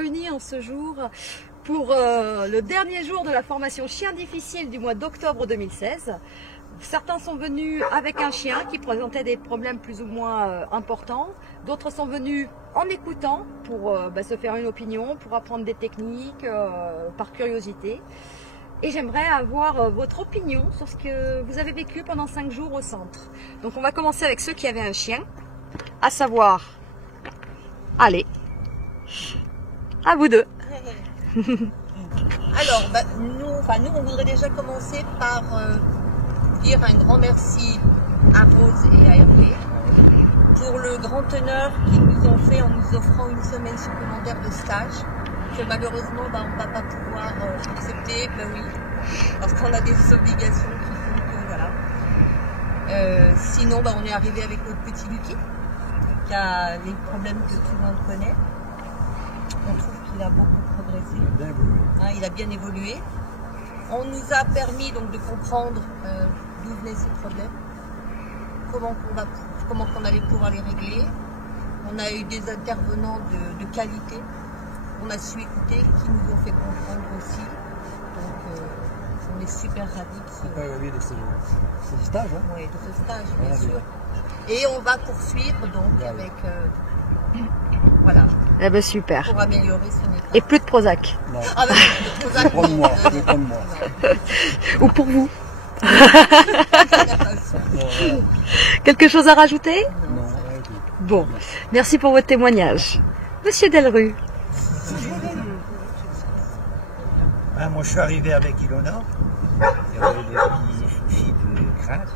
réunis en ce jour pour le dernier jour de la formation chien difficile du mois d'octobre 2016. Certains sont venus avec un chien qui présentait des problèmes plus ou moins importants. D'autres sont venus en écoutant pour se faire une opinion, pour apprendre des techniques, par curiosité. Et j'aimerais avoir votre opinion sur ce que vous avez vécu pendant 5 jours au centre. Donc on va commencer avec ceux qui avaient un chien, à savoir, allez, à vous deux. Alors, nous, on voudrait déjà commencer par dire un grand merci à Rose et à Hervé pour le grand honneur qu'ils nous ont fait en nous offrant une semaine supplémentaire de stage, que malheureusement, on ne va pas pouvoir accepter, oui, parce qu'on a des obligations qui font que, voilà. Sinon, on est arrivé avec notre petit Lucky, qui a les problèmes que tout le monde connaît. On trouve qu'il a beaucoup progressé. Il a bien évolué. On nous a permis donc de comprendre d'où venaient ces problèmes, comment on allait pouvoir les régler. On a eu des intervenants de qualité. On a su écouter, qui nous ont fait comprendre aussi. Donc on est super ravis de ce stage. Hein. Oui, de ce stage, bien sûr. Et on va poursuivre donc avec... voilà. Eh ben super. Pour améliorer son état. Et plus de Prozac. Non. Ah ben, de Prozac. Prends-moi. Ou pour vous. Quelque chose à rajouter? Non. Bon, merci pour votre témoignage. Monsieur Delru. Moi, je suis arrivé avec Ilona. Il y avait des petits soucis de crainte.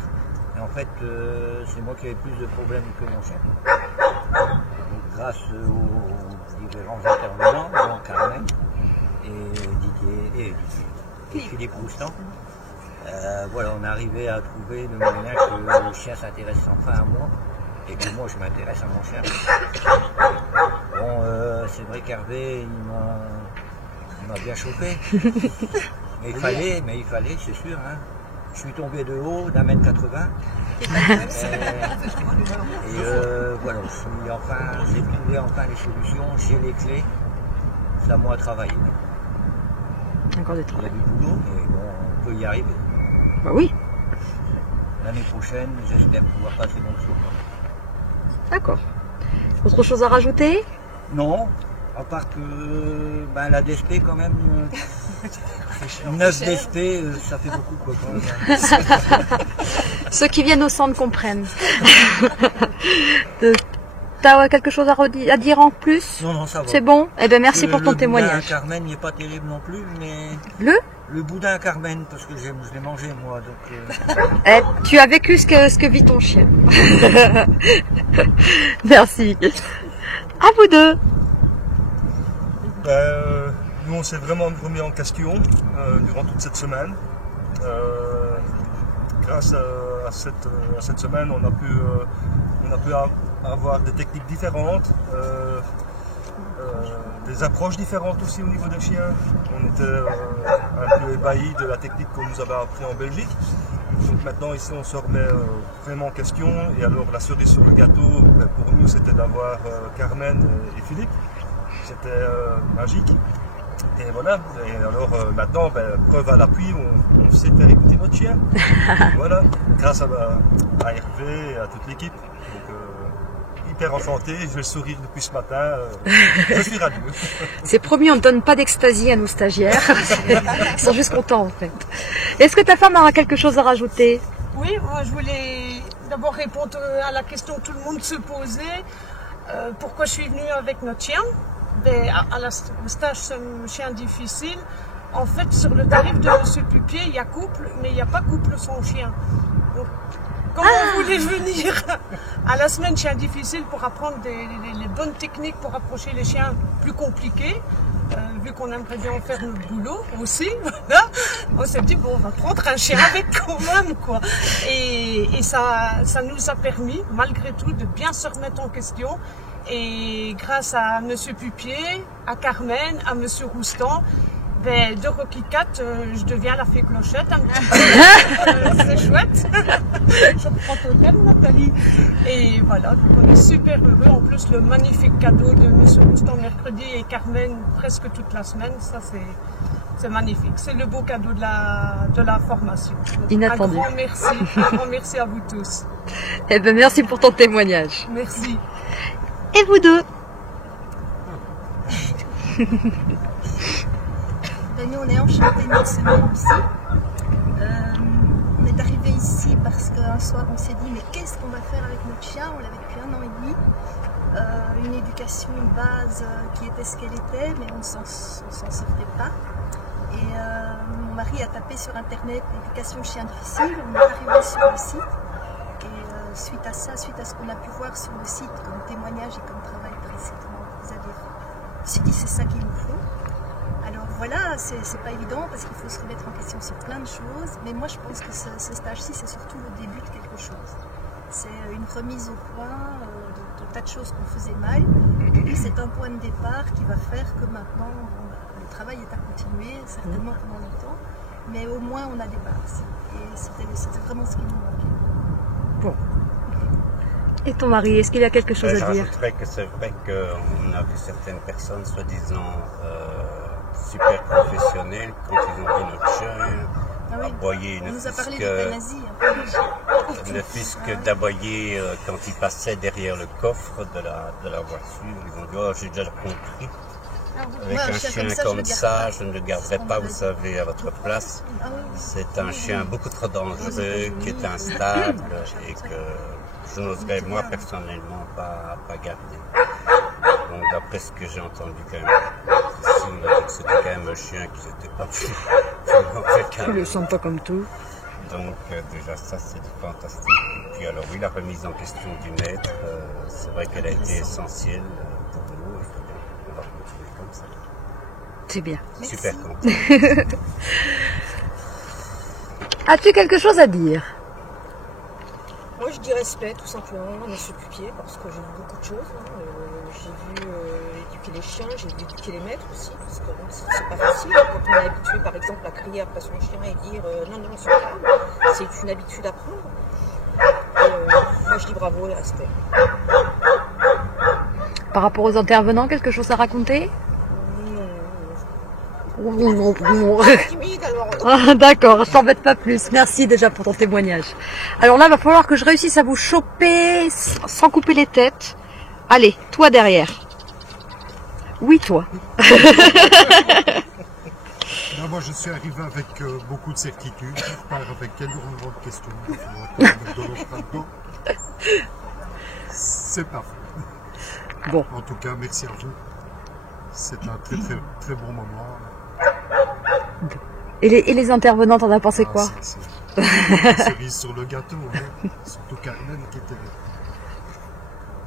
Et en fait, c'est moi qui avais plus de problèmes que mon chien. Donc, grâce aux différents intervenants, dont Carmen et Philippe Roustan, voilà, on est arrivé à trouver le moyen que le chien s'intéresse enfin à moi et que moi je m'intéresse à mon chien. Bon, c'est vrai qu'Hervé, il m'a bien chauffé. Mais il fallait, c'est sûr. Hein. Je suis tombé de haut d'1m80. Voilà, j'ai trouvé enfin les solutions, j'ai les clés. C'est à moi à travailler. Encore des Il y a travail. du boulot, mais bon, on peut y arriver. Bah oui. L'année prochaine, j'espère pouvoir passer mon tour. D'accord. Autre chose à rajouter? Non, à part que la DSP quand même, 9 DSP, ça fait beaucoup quoi quand même. Ceux qui viennent au centre comprennent. T'as quelque chose à dire en plus? Non, ça va. C'est bon? Eh bien merci pour ton Le témoignage. boudin Carmen n'est pas terrible non plus, mais... Le boudin Carmen, parce que je l'ai mangé moi, donc... Tu as vécu ce que vit ton chien. Merci. À vous deux. Nous, on s'est vraiment remis en question durant toute cette semaine. Grâce à cette semaine, on a pu avoir des techniques différentes, des approches différentes aussi au niveau des chiens. On était un peu ébahis de la technique qu'on nous avait appris en Belgique. Donc maintenant ici on se remet vraiment en question. Et alors la cerise sur le gâteau, pour nous c'était d'avoir Carmen et Philippe. C'était magique. Et voilà, et alors maintenant, preuve à l'appui, on sait faire écouter notre chien. Voilà, grâce à Hervé et à toute l'équipe. Donc hyper enchanté, je vais sourire depuis ce matin, je suis radieux. C'est promis, on ne donne pas d'extasie à nos stagiaires. Ils sont juste contents en fait. Est-ce que ta femme aura quelque chose à rajouter? Oui, moi je voulais d'abord répondre à la question que tout le monde se posait. Pourquoi je suis venue avec notre chien? Au stage chien difficile, en fait sur le tarif de Monsieur Pupier, il y a couple, mais il n'y a pas couple sans chien. Donc, comme on voulait venir à la semaine chien difficile pour apprendre les bonnes techniques pour approcher les chiens plus compliqués, vu qu'on aimerait bien faire notre boulot aussi, voilà, on s'est dit bon, on va prendre un chien avec quand même quoi. Et ça nous a permis malgré tout de bien se remettre en question. Et grâce à Monsieur Pupier, à Carmen, à Monsieur Roustan, Ben, de Rocky Cat, je deviens la fée Clochette un petit peu. C'est chouette. Je reprends ton thème, Nathalie. Et voilà, donc on est super heureux. En plus, le magnifique cadeau de Monsieur Roustan mercredi et Carmen presque toute la semaine, ça c'est magnifique. C'est le beau cadeau de la formation. Donc, Inattendu. Un grand merci à vous tous. Eh ben, merci pour ton témoignage. Merci. Et vous deux? Nous, on est enchantés de notre semaine ici. On est arrivé ici parce qu'un soir, on s'est dit, mais qu'est-ce qu'on va faire avec notre chien? On l'avait depuis 1 an et demi. Une éducation, une base qui était ce qu'elle était, mais on ne s'en sortait pas. Et mon mari a tapé sur internet éducation chien difficile. On est arrivé sur le site. Et suite à ça, suite à ce qu'on a pu voir sur le site comme témoignage et comme travail précédemment que vous avez fait, on s'est dit c'est ça qu'il nous faut. Alors voilà, c'est pas évident parce qu'il faut se remettre en question sur plein de choses, mais moi je pense que ce stage-ci c'est surtout le début de quelque chose. C'est une remise au point de tas de choses qu'on faisait mal, et c'est un point de départ qui va faire que maintenant le travail est à continuer, certainement pendant longtemps, mais au moins on a des bases, et c'était vraiment ce qui nous manquait. Bon. Et ton mari, est-ce qu'il y a quelque chose à dire? J'ajouterais que c'est vrai qu'on a vu certaines personnes soi-disant super professionnels quand ils ont vu notre chien aboyer, on nous a parlé d'euthanasie. Ne fût-ce que d'aboyer quand il passait derrière le coffre de la voiture. Ils ont dit oh j'ai déjà compris. Avec un chien comme ça, je ne le garderai pas, vous savez, à votre place. C'est un chien beaucoup trop dangereux, qui est instable et que je n'oserais moi personnellement pas garder. Donc d'après ce que j'ai entendu quand même, ici, on a dit que c'était quand même un chien qui n'était pas plus mauvais qu'un Tu le sens pas comme tout. Donc déjà ça c'est fantastique. Et puis alors oui, la remise en question du maître, c'est vrai qu'elle a été essentielle pour nous. Et on va continuer comme ça. C'est bien. Super content. As-tu quelque chose à dire? Moi je dis respect tout simplement, monsieur Pupier, parce que j'ai vu beaucoup de choses. J'ai vu éduquer les chiens, j'ai vu éduquer les maîtres aussi, parce que bon, c'est pas facile. Quand on est habitué par exemple à crier après son chien et dire non, c'est calme, c'est une habitude à prendre. Moi je dis bravo et respect. Par rapport aux intervenants, quelque chose à raconter? Non. Timide alors. Ah, d'accord, je t'embête pas plus. Merci déjà pour ton témoignage. Alors là, il va falloir que je réussisse à vous choper sans couper les têtes. Allez, toi derrière. Oui, toi. Là, moi, je suis arrivé avec beaucoup de certitude. Je repars avec énormément de questions. C'est parfait. Bon. En tout cas, merci à vous. C'est un très très très bon moment. Et les intervenants, t'en as pensé quoi? C'est cerise sur le gâteau. Hein. Surtout Carmen qui était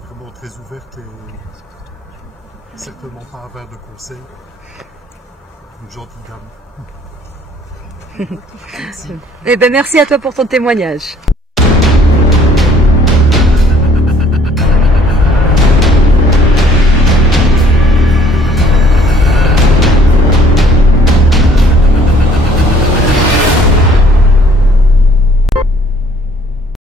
vraiment très ouverte et certainement pas avare de conseils. Une gentille dame. Merci. Eh ben merci à toi pour ton témoignage.